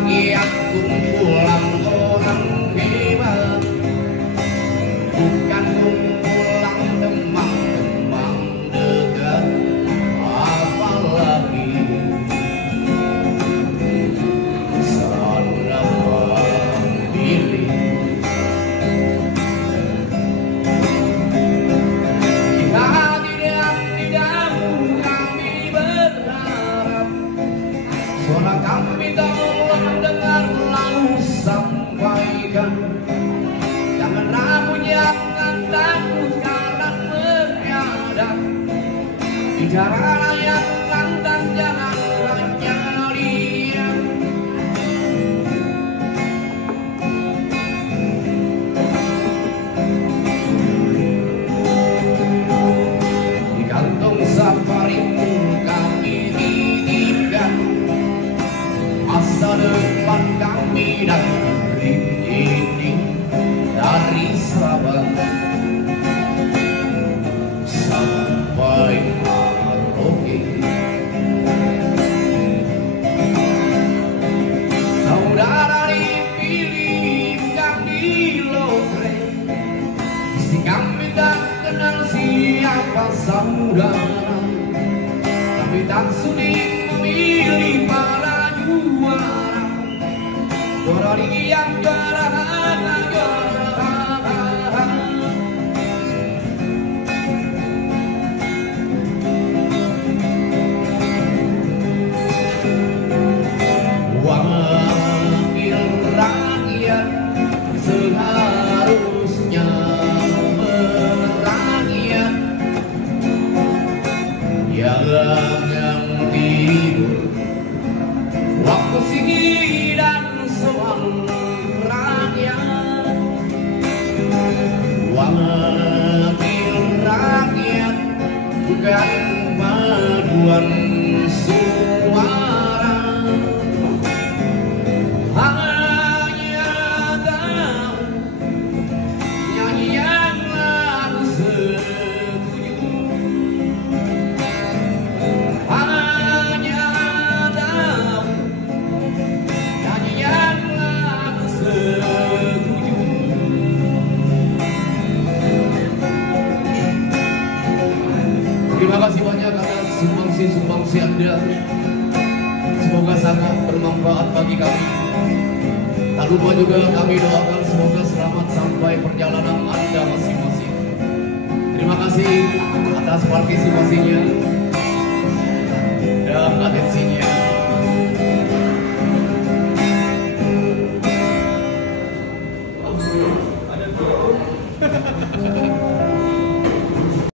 bagian kumpulan orang hebat, bukan kumpulan teman-teman dekat, apalagi saudara pilih. Suara kami tolong dengar lalu sampaikan, jangan ragu, jangan takut karena beradab. Bicara yang lantang, jangan hanya diam. Di kantong safarimu kami titipkan masa depan kami dan negeri ini, dari Sabang sampai Merauke. Saudara dipilih bukan di lotre, si kami tak kenal siapa saudara, kami tak sudi memilih para juara, juara yang gerhana gerhana. Wakil rakyat seharusnya merakyat, yang tidur waktu sini dan soal rakyat. Wakil rakyat bukan paduan suara, hanya tahu nyanyian lagu setuju, hanya tahu nyanyian lagu setuju. Terima kasih banyak atas sumbangsi Anda. Semoga sangat bermanfaat bagi kami. Tak lupa juga kami doakan semoga selamat sampai perjalanan Anda masing-masing. Terima kasih atas partisipasinya. Dan